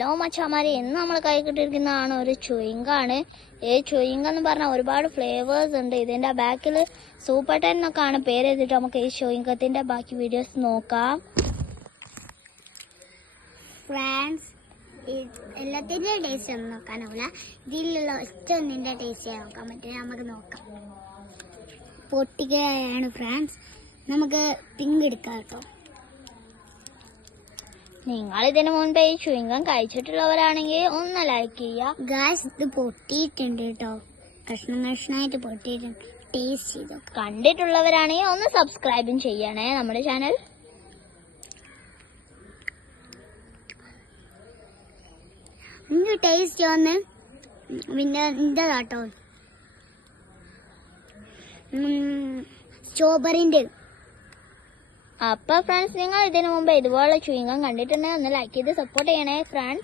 Hello മച്ചാമാരെ, ഇന്ന് നമ്മൾ കൈ കിട്ടിയിരിക്കുന്നതാണ് ഒരു ചുയിങ്കാണ്. ഈ ചുയിങ്ക എന്ന് പറഞ്ഞാൽ ഒരുപാട് ഫ്ലേവേഴ്സ് ഉണ്ട്. ഇതിന്റെ ബാക്കിൽ സൂപ്പർ 10 എന്നൊക്കെയാണ് പേര് എഴുതിയിട്ട് നമുക്ക് ഈ ചുയിങ്കത്തിന്റെ ബാക്കി വീഡിയോസ് നോക്കാം. ഫ്രാൻസ് എല്ലാത്തിൻ്റെ ടേസ്റ്റ് ഒന്നും നോക്കാനാവില്ല. ഇതിലുള്ള ഒറ്റൊന്നിൻ്റെ ടേസ്റ്റ് നോക്കാൻ പറ്റും. നമുക്ക് നോക്കാം. പൊട്ടിക്കയാണ് ഫ്രാൻസ്. നമുക്ക് പിങ്ക് എടുക്കാം കേട്ടോ. നിങ്ങൾ ഇതിനു മുൻപ് ഈ ചുയിങ്കം കഴിച്ചിട്ടുള്ളവരാണെങ്കിൽ ഒന്ന് ലൈക്ക് ചെയ്യുക. ഗായ്സ്, ഇത് പൊട്ടിയിട്ടുണ്ട് കേട്ടോ. കഷ്ണം കഷ്ണമായിട്ട് പൊട്ടിയിട്ടുണ്ട്. ടേസ്റ്റ് ചെയ്തോ. കണ്ടിട്ടുള്ളവരാണെങ്കിൽ ഒന്ന് സബ്സ്ക്രൈബും ചെയ്യണേ നമ്മുടെ ചാനൽ. എനിക്ക് ടേസ്റ്റ് വന്ന് പിന്നെ ഇതാട്ടോ, സ്ട്രോബെറിൻ്റെ. അപ്പൊ ഫ്രണ്ട്സ്, നിങ്ങൾ ഇതിനു മുമ്പ് ഇതുപോലെ ചുയിങ്കം കണ്ടിട്ടുണ്ടെങ്കിൽ ഒന്ന് ലൈക്ക് ചെയ്ത് സപ്പോർട്ട് ചെയ്യണേ ഫ്രണ്ട്സ്.